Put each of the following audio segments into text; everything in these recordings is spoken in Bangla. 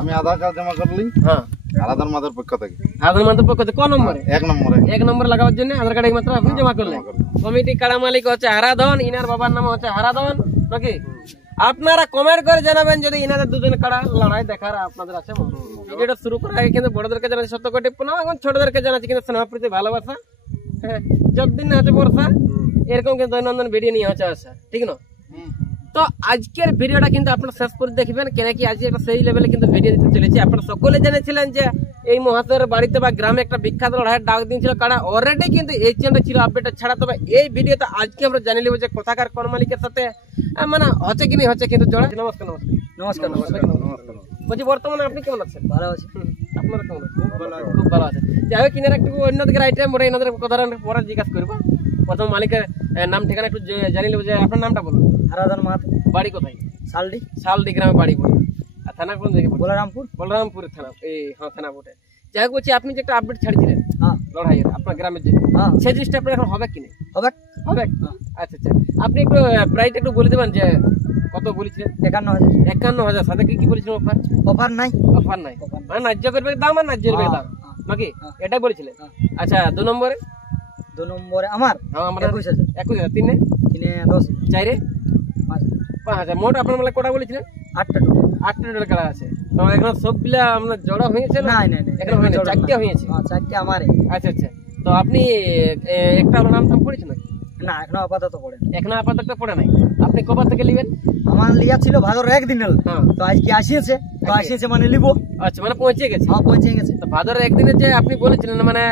আমি আধার কার্ড জমা করলি। হ্যাঁ, আরাধন মাতার পক্ষ থেকে। আধার মাত্র পক্ষ থেকে কোন নম্বরে? 1 নম্বরে। 1 নম্বরে লাগাবার জন্য আধার কার্ড মাত্র আপনি জমা করলেন। কমিটি কাড়া মালিক হচ্ছে হারাধন, ইনার বাবার নাম হচ্ছে হারাধন নাকি? আপনারা কমেন্ট করে জানাবেন যদি ইনাদের দুজন কাড়া লড়াই দেখার আপনাদের আছে। ভিডিওটা শুরু করার আগে কিন্তু বড়দেরকে জানাচ্ছি সত্য কোটি প্রণাম এবং ছোটদেরকে জানাচ্ছি কিন্তু স্নেহ প্রীতি ভালোবাসা। হ্যাঁ, যতদিন না হচ্ছে বর্ষা এরকম কিন্তু দৈনন্দিন ভিডিও নিয়ে হচ্ছে আসা, ঠিক না? তো আজকের ভিডিওটা কিন্তু আপনারা শেষ করে দেখবেন, কেন কি আজকে একটা সেই লেভেলে কিন্তু ভিডিও দিতে চলেছে। আপনারা সকলে জেনেছিলেন যে এই মহাশয়ের বাড়িতে বা গ্রামে একটা বিখ্যাত লড়াইয়ের ডাক দিয়েছিল কারা, অলরেডি কিন্তু এই চ্যানেলটা ছিল আপডেট ছাড়া। তবে এই ভিডিওতে আজকে আমরা জানি নেব যে কোথাকার কোন মালিকের সাথে মানে হচ্ছে কি নেই হচ্ছে কিন্তু জোড়া। নমস্কার। নমস্কার। নমস্কার। বলছি বর্তমানে আপনি কেমন আছেন? ভালো আছি। আপনারা কেমন আছেন? খুব ভালো আছে। যাই হোক, কিনারা একটু অন্যদিকে আইটেম ওরা এনাদের কথা পরে জিজ্ঞাসা করবো। প্রথম মালিকের নাম ঠিকানা একটু জানি নেব। যে আপনার নামটা বলুন। হারাধন মাহাতো। বাড়ি কোথায়? শালডি। শালডি গ্রামে বাড়ি বলে। আর থানা কোন জায়গায়? বলরামপুর। বলরামপুরের থানা। এই হ্যাঁ, থানা বটে। যাই হোক, বলছি আপনি যে একটা আপডেট ছাড়ছিলেন লড়াইয়ের আপনার গ্রামের যে, সেই জিনিসটা আপনার এখন হবে কিনা? হবে। আচ্ছা। আপনি একটু প্রাইসটা একটু বলে দেবেন যে কত বলেছিলেন? 51,000। সাথে কি বলেছিলেন? অফার নাই। মানে ন্যায্য করবে দাম আর ন্যায্য করবে দাম নাকি? এটাই বলেছিলেন। আচ্ছা, 2 নম্বরে? 2 নম্বরে আমার 21,000। 3 10। 4 5,000। মোট আপনার মানে কোটা বলেছিলেন? 8টা টোটাল কাড়া আছে। তো এখন সবগুলা আপনার জোড়া হয়েছে না? না, এখন হয়নি, 4টা হয়েছে। 4টা আমারই। আচ্ছা। তো আপনি একটা নাম পড়েছেন নাকি? না, এখনো আপাতত পড়ে নাই। আপনি কবার থেকে নেবেন? আমার লিয়া ছিল ভাদর 1 দিন। তো আজকে আসিয়েছে মানে লিবো। আচ্ছা, মানে পৌঁছে গেছে। হ্যাঁ, পৌঁছে গেছে। তো ভাদর 1 দিনে যে আপনি বলেছিলেন মানে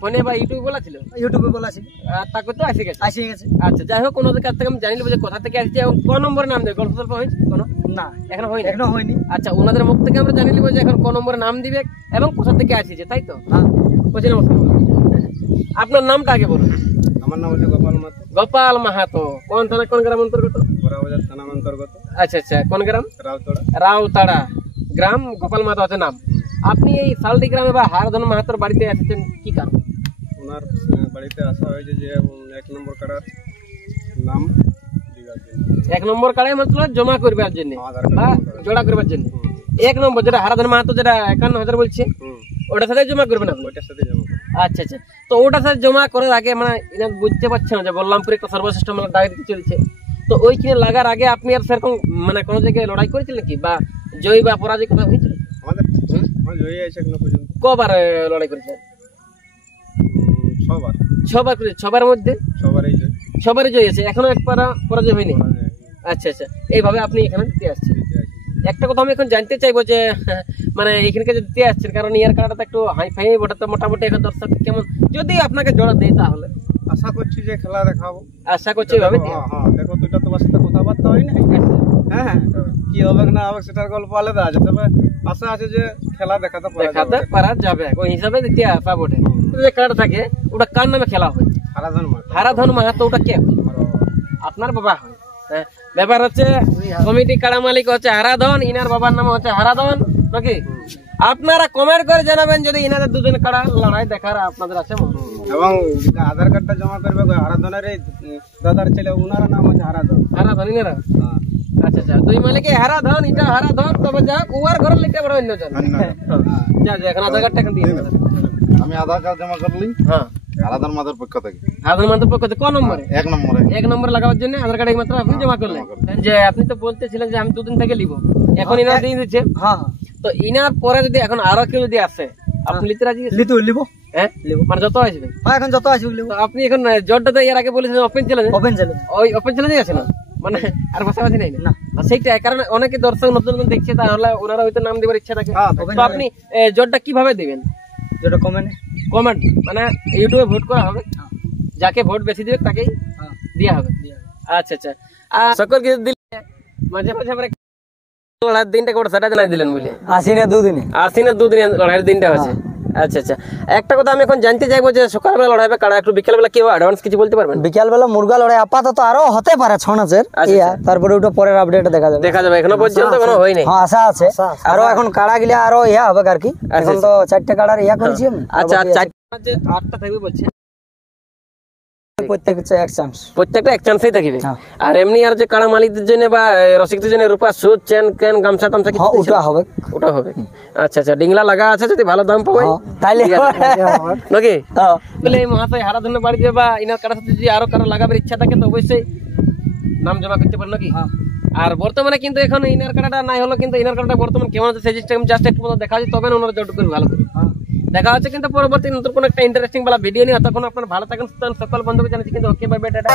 ফোনে বা ইউটিউবে বলা ছিল? ইউটিউবে বলা ছিল। তারপর তো আসিয়ে গেছে। আচ্ছা, যাই হোক, ওনাদের কাছ থেকে আমি জানি নেবো যে কোথা থেকে আসছে এবং কোন নম্বরে নাম দেবে। গল্প টল্প হয়েছে কোনো? না, এখনো হয়নি। আচ্ছা, ওনাদের মুখ থেকে আমরা জানি নেবো যে এখন কোন নম্বরে নাম দিবে এবং কোথা থেকে আসিয়েছে, তাই তো? হ্যাঁ। বলছি নমস্কার। আপনার নামটা আগে বলুন। আমার নাম হচ্ছে গোপাল মাহাতো। গোপাল মাহাতো। কোন থানা কোন গ্রাম অন্তর্গত? বড়াবাজার থানা অন্তর্গত। আচ্ছা। কোন গ্রাম? রাউতাড়া গ্রাম। গোপাল মাহাতো আছে নাম। আপনি এই শালডি গ্রামে বা হারাধন মাহাতোর বাড়িতে এসেছেন কি কারণ? ওনার বাড়িতে আসা হয়েছে যে 1 নম্বর কাড়ার নাম 1 নম্বর কাড়াই মতলব জমা করবার জন্য বা জোড়া করবার জন্য। 1 নম্বর যেটা হারাধন মাহাতো যেটা 51,000 বলছে, ওটার সাথে জমা করবেন আপনি? ওটার সাথে জমা। আচ্ছা। তো ওটার সাথে জমা করার আগে মানে এনার বুঝতে পারছেন না যে বললামপুরে একটা সর্বশ্রেষ্ঠ মানে ডাক দিতে চলছে। তো ওইখানে লাগার আগে আপনি আর সেরকম মানে কোনো জায়গায় লড়াই করেছিলেন কি বা জয় বা পরাজয় কোথাও হয়েছিল? আমাদের জয়ী আছে এখনো পর্যন্ত। কবার লড়াই করেছেন? 6বার করেছেন। 6বার মধ্যে সবারই জয় আছে, এখনো একবার পরাজয় হয়নি। আচ্ছা। এইভাবে আপনি এখানে দিতে আসছেন। একটা কথা আমি এখন জানতে চাইবো যে মানে এখানকে যে দিতে আসছেন, কারণ ইয়ার কাড়াটা একটু হাই ফাই বটে, তো মোটামুটি এখন দর্শক কেমন যদি আপনাকে জোড়া দেয় তাহলে আশা করছি যে খেলা দেখাবো। আশা করছি এইভাবে। হ্যাঁ, দেখো দুইটা তোমার সাথে কথাবার্তা হয় না। হ্যাঁ, কি হবে না হবে সেটার গল্প আলাদা আছে। তবে আশা আছে যে খেলা দেখাতে পারা যাবে। ওই হিসাবে দিতে আসা বটে। যে কার্ড থাকে ওটা কার নামে খেলা হয়? হারাধন মাহাতো। ওটা কে? আপনার বাবা হয়। ব্যাপার হচ্ছে কমিটি কাড়া মালিক হচ্ছে হারাধন, ইনার বাবার নাম হচ্ছে হারাধন নাকি? আপনারা কমেন্ট করে জানাবেন যদি ইনাদের দুজন কাড়া লড়াই দেখার আপনাদের আছে। এবং আধার কার্ডটা জমা করবে হারাধনের এই দাদার ছেলে, ওনার নাম হচ্ছে হারাধন ইনারা। আচ্ছা। দুই মালিকে হারাধন, এটা হারাধন। তবে যাক ওয়ার ঘরের লিখতে পারো অন্য জন। যা এখন আধার কার্ডটা এখন দিয়ে আমি আধার কার্ড জমা করলি। হ্যাঁ, আরাধন মাতার পক্ষ থেকে। আরাধন মাতার পক্ষ থেকে কোন নম্বরে? 1 নম্বরে লাগাবার জন্য আধার কার্ড মাত্র আপনি জমা করলেন। যে আপনি তো বলতেছিলেন যে আমি 2 দিন থেকে লিব, এখন ইনার দিয়ে দিচ্ছে। হ্যাঁ, তো ইনার পরে যদি এখন আরো কেউ যদি আসে আপনি লিতে রাজি? লিব। হ্যাঁ, মানে যত আসবে। হ্যাঁ, এখন যত আসবে লিব। আপনি এখন জোরটা তো এর আগে বলেছিলেন ওপেন চ্যালেঞ্জ। ওই ওপেন চ্যালেঞ্জ আছে না, মানে আর পাশাপাশি নাই না? সেইটাই কারণ অনেকে দর্শক নতুন দেখছে, তাহলে ওনারা হয়তো নাম দেওয়ার ইচ্ছা থাকে। তো আপনি জোরটা কিভাবে দিবেন? যেটা কমেন্ট মানে ইউটিউবে ভোট করা হবে, যাকে ভোট বেশি দিবে তাকেই দেওয়া হবে। আচ্ছা। আর সকল কিছু দিলে মাঝে আমরা লড়াইয়ের দিনটা কোটা সেটা জানাই দিলেন বলে আশ্বিনের 2 দিনে লড়াইয়ের দিনটা আছে। আচ্ছা। একটা কথা আমি এখন জানতে চাইবো যে সকালবেলা লড়াই হবে কাড়া, একটু বিকেলবেলা কি হবে অ্যাডভান্স কিছু বলতে পারবেন? বিকেলবেলা মুরগা লড়াই আপাতত আরো হতে পারে 6 নাচের। তারপরে ওটা পরের আপডেটে দেখা যাবে। এখনো পর্যন্ত কোনো হয়নি। হ্যাঁ, আশা আছে আরো। এখন কাড়া গিলা আরো হবে আর কি। এখন তো 4টে কাড়ার করেছি। আচ্ছা, 4টা 8টা থাকবে বলছে। প্রত্যেকটা এক চান্স, প্রত্যেকটা এক চান্সেই থাকবে। আর এমনি আর যে কাড়া মালিকদের জন্য বা রসিকদের জন্য রূপা সুট চেন কেন গামছা টামছা কিছু ওটা হবে, ওটা হবে। আচ্ছা আচ্ছা, ডিংলা লাগা আছে যদি ভালো দাম পাবে তাইলে নাকি? বলে এই মহাশয় হারাধনের বাড়ি যাবা, ইনার কাটার সাথে যদি আরো কারো লাগাবার ইচ্ছা থাকে তো অবশ্যই নাম জমা করতে পারেন নাকি? আর বর্তমানে কিন্তু এখন ইনার কাটাটা নাই হলো, কিন্তু ইনার কাটাটা বর্তমান কেমন আছে সেই জিনিসটা আমি জাস্ট একটু দেখা যায়, তবে ওনারা জট করে ভালো করে দেখা হচ্ছে। কিন্তু পরবর্তী নতুন কোনো একটা ইন্টারেস্টিং বালা ভিডিও নিয়ে, তখন আপনারা ভালো থাকেন, সকল বন্ধুকে জানাচ্ছি কিন্তু ওকে বাই বাই টাটা।